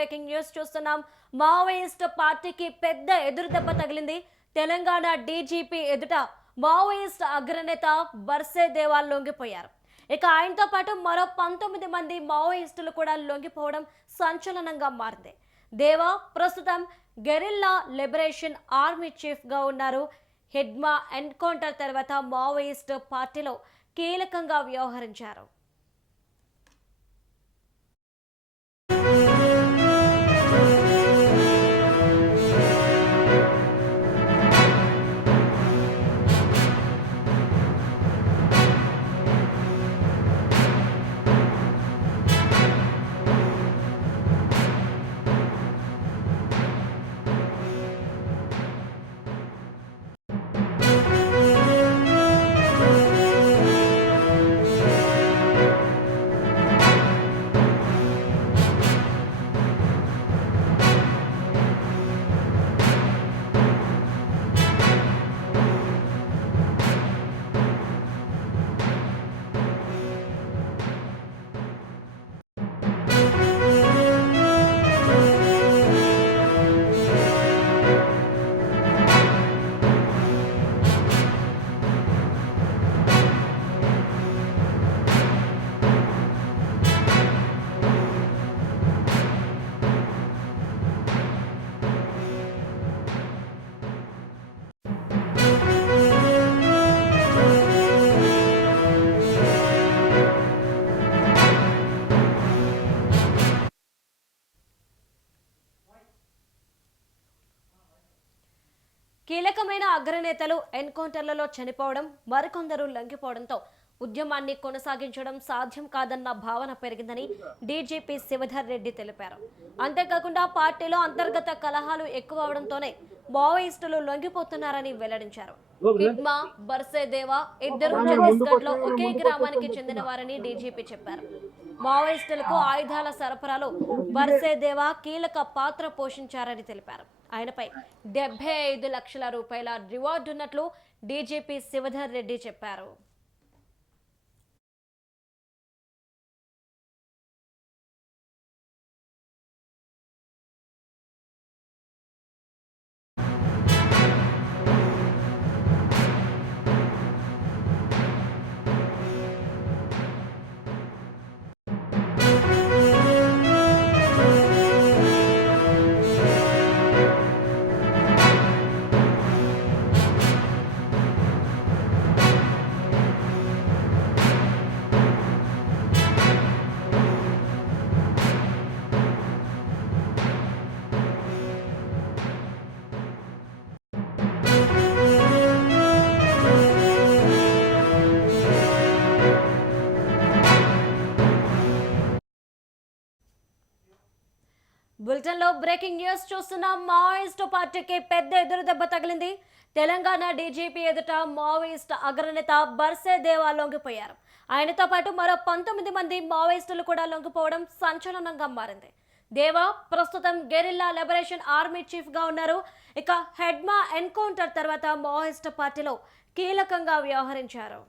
Breaking news చూస్తున్నాం. Maoist పార్టీకి పెద్ద ఎదురుదెబ్బ తగిలింది. తెలంగాణ డీజీపీ ఎదుట మావోయిస్ట్ అగ్రనేత బర్సే దేవా లొంగిపోయారు. ఇక ఆయనతో పాటు మరో 19 మంది మావోయిస్టులు కూడా లొంగిపోవడం సంచలనంగా మారింది. దేవా ప్రస్తుతం గెరిల్లా లిబరేషన్ ఆర్మీ చీఫ్ గా ఉన్నారు. హెడ్మా ఎన్కౌంటర్ తర్వాత మావోయిస్ట్ పార్టీలో కీలకంగా వ్యవహరించారు. కీలకమైన అగ్రనేతలు ఎన్కౌంటర్లలో చనిపోవడం, మరికొందరు లొంగిపోవడంతో ఉద్యమాన్ని కొనసాగించడం సాధ్యం కాదన్న భావన పెరిగిందని డీజీపీ శివధర్ రెడ్డి తెలిపారు. అంతేకాకుండా పార్టీలో అంతర్గత కలహాలు ఎక్కువ అవడంతోనే మావోయిస్టులు లొంగిపోతున్నారని వెల్లడించారు. హిడ్మా, బర్సే దేవా ఇద్దరు ఛత్తీస్గఢ్ లో ఒకే గ్రామానికి చెందిన వారని డీజీపీ చెప్పారు. మావోయిస్టులకు ఆయుధాల సరఫరాలో బర్సే దేవా కీలక పాత్ర పోషించారని తెలిపారు. ఆయనపై 75 లక్షల రూపాయల రివార్డు ఉన్నట్లు డీజీపీ శివధర్ రెడ్డి చెప్పారు. బులెటిన్ లో బ్రేకింగ్ న్యూస్ చూస్తున్నాం. మావోయిస్ట్ పార్టీకి పెద్ద ఎదురు దెబ్బ తగిలింది. తెలంగాణ డీజీపీ ఎదుట మావోయిస్ట్ అగ్రనేత బర్సే దేవా లొంగిపోయారు. ఆయనతో పాటు మరో 19 మంది మావోయిస్టులు కూడా లొంగిపోవడం సంచలనంగా మారింది. దేవా ప్రస్తుతం గెరిల్లా లిబరేషన్ ఆర్మీ చీఫ్ గా ఉన్నారు. ఇక హెడ్మా ఎన్కౌంటర్ తర్వాత మావోయిస్ట్ పార్టీలో కీలకంగా వ్యవహరించారు.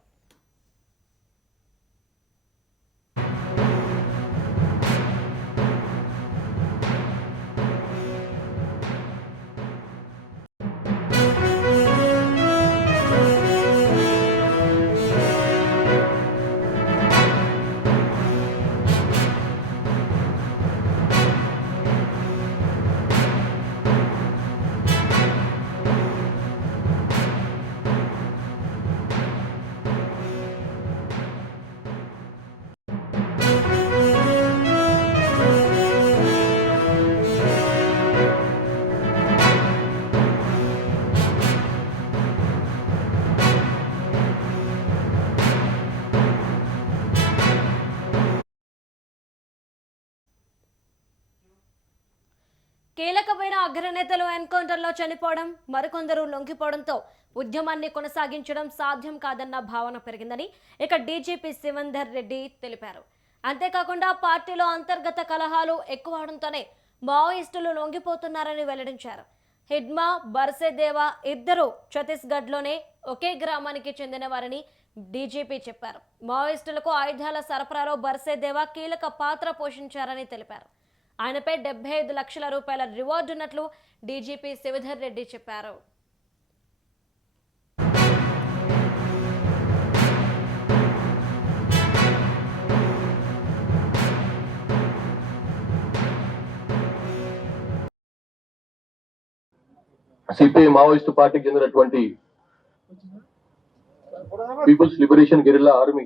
కీలకమైన అగ్రనేతలు ఎన్కౌంటర్లో చనిపోవడం, మరికొందరు లొంగిపోవడంతో ఉద్యమాన్ని కొనసాగించడం సాధ్యం కాదన్న భావన పెరిగిందని ఇక డీజీపీ శివధర్ రెడ్డి తెలిపారు. అంతేకాకుండా పార్టీలో అంతర్గత కలహాలు ఎక్కువ అవడంతోనే మావోయిస్టులు లొంగిపోతున్నారని వెల్లడించారు. హిడ్మా, బర్సే దేవా ఇద్దరు ఛత్తీస్గఢ్లోనే ఒకే గ్రామానికి చెందిన వారని డీజీపీ చెప్పారు. మావోయిస్టులకు ఆయుధాల సరఫరాలో బర్సే దేవా కీలక పాత్ర పోషించారని తెలిపారు. ఆయనపై 75 లక్షల రూపాయల రివార్డు ఉన్నట్లు డీజీపీ శివధర్ రెడ్డి చెప్పారు. సిపిఐ మావోయిస్టు పార్టీకి చెందినటువంటి పీపుల్స్ లిబరేషన్ గెరిల్లా ఆర్మీ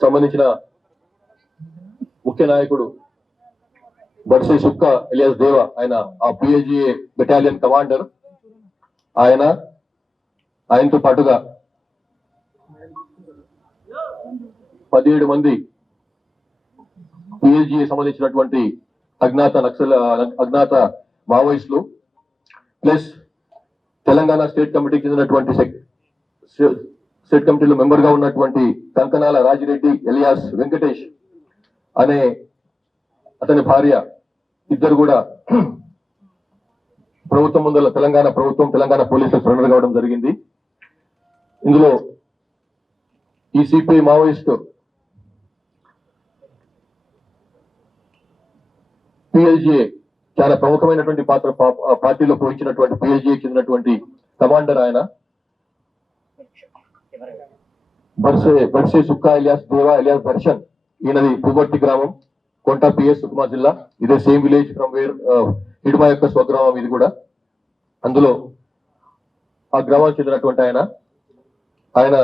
సంబంధించిన ముఖ్య నాయకుడు బర్సే సుక్క ఎలియాస్ దేవా, ఆయన ఆ పిఎల్జిఏ బెటాలియన్ కమాండర్. ఆయనతో పాటుగా 17 మంది పిఎల్జిఏ సంబంధించినటువంటి అజ్ఞాత మావోయిస్టులు ప్లస్ తెలంగాణ స్టేట్ కమిటీకి చెందినటువంటి స్టేట్ కమిటీలో మెంబర్ గా ఉన్నటువంటి కంకనాల రాజిరెడ్డి ఎలియాస్ వెంకటేష్ అనే అతని భార్య ఇద్దరు కూడా ప్రభుత్వం ముందర తెలంగాణ పోలీసులు సరెండర్ కావడం జరిగింది. ఇందులో ఈ సిపిఐ మావోయిస్ట్ పిఎల్జిఏ చాలా ప్రముఖమైనటువంటి పాత్ర పార్టీలో పోయించినటువంటి పిఎల్జిఏకి చెందినటువంటి కమాండర్ ఆయన బర్సే సుక్కా ఎలియాస్ దేవా ఎలియాస్ దర్శన్. ఈయనది పువ్వట్టి గ్రామం, కొంట పిఎస్ సుకుమా జిల్లా. ఇదే same village from where Hidma యొక్క స్వగ్రామం ఇది కూడా. అందులో ఆ గ్రామానికి చెందినటువంటి ఆయన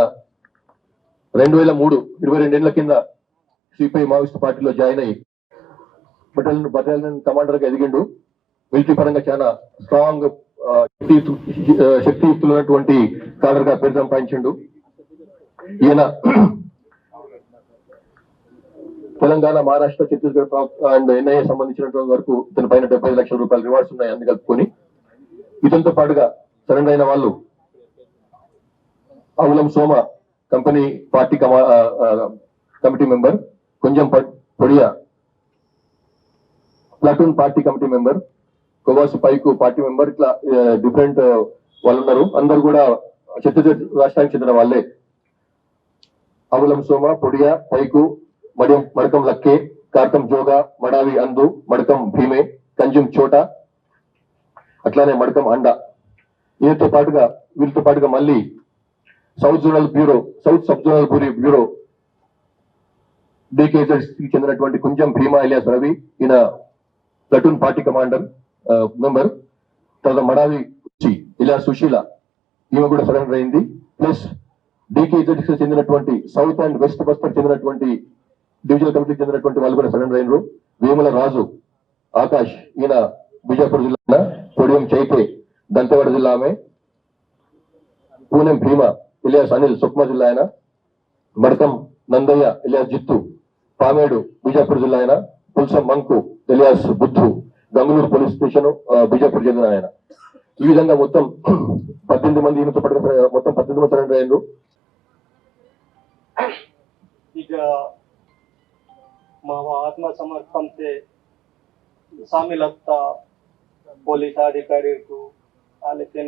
2003 22 ఏళ్ల కింద సిపిఐ మావోయిస్ట్ పార్టీలో జాయిన్ అయ్యి బటాలియన్ కమాండర్ గా ఎదిగిండు. మిలిటరీ పరంగా చాలా స్ట్రాంగ్ శక్తియుక్తులు ఉన్నటువంటి కాడర్ గా పేరు సంపాదించిండు. ఈయన తెలంగాణ, మహారాష్ట్ర, ఛత్తీస్గఢ్ అండ్ ఎన్ఐఏ సంబంధించినటువంటి వరకు ఇతని పైన 75 లక్షల రూపాయల రివార్డ్స్ ఉన్నాయి. అన్ని కలుపుకొని ఇతనితో పాటుగా సరెండర్ అయిన వాళ్ళు అవులం సోమ కంపెనీ పార్టీ కమిటీ మెంబర్, కొంచెం పొడియా ప్లాటూన్ పార్టీ కమిటీ మెంబర్, కొవాసు పైకు పార్టీ మెంబర్, ఇట్లా డిఫరెంట్ వాళ్ళు ఉన్నారు. అందరు కూడా ఛత్తీస్గఢ్ రాష్ట్రానికి చెందిన వాళ్ళే. అవులం సోమ, పొడియా, పైకు, మడకం లక్కే, కార్కం జోగా, మడావి అందు, మడకం భీమే, కంజుం చోట, అట్లానే మడకం అండ. వీళ్ళతో పాటుగా మళ్ళీ సౌత్ సబ్ జోనల్ బ్యూరో డికేజెడ్స్ కి చెందినటువంటి కుంజం భీమా ఎలియాస్ రవి, ఈయన ప్లాటూన్ పార్టీ కమాండర్ మెంబర్. తర్వాత మడావి ఇలియాస్ సుశీల, ఈమె కూడా సరెండర్ అయింది. ప్లస్ డికేజెడ్స్ కి చెందినటువంటి సౌత్ అండ్ వెస్ట్ బస్తర్ చెందినటువంటి డివిజనల్ కమిటీకి చెందినటువంటి వాళ్ళు కూడా సరెండర్ అయినరు. వేముల రాజు ఆకాష్, ఈయన బిజాపూర్ జిల్లా. పొడియం చైతే దంతేవాడ జిల్లా ఆమె. పూనెం భీమా ఇలియాస్ అనిల్ సుక్మా జిల్లా ఆయన. మడకం నందయ్య ఇలియాస్ జిత్తు పామేడు బిజాపూర్ జిల్లా ఆయన. పుల్సం మంకు ఇలియాస్ బుద్ధు గంగులూరు పోలీస్ స్టేషన్ బిజాపూర్ చెందిన ఆయన. ఈ విధంగా మొత్తం 18 మంది ఈయనతో పాటు మొత్తం 18 మంది సరెండర్ అయ్యారు. ಈಗ आत्मसमर्पण से शामिल होता पुलिस अधिकारी को, लेकिन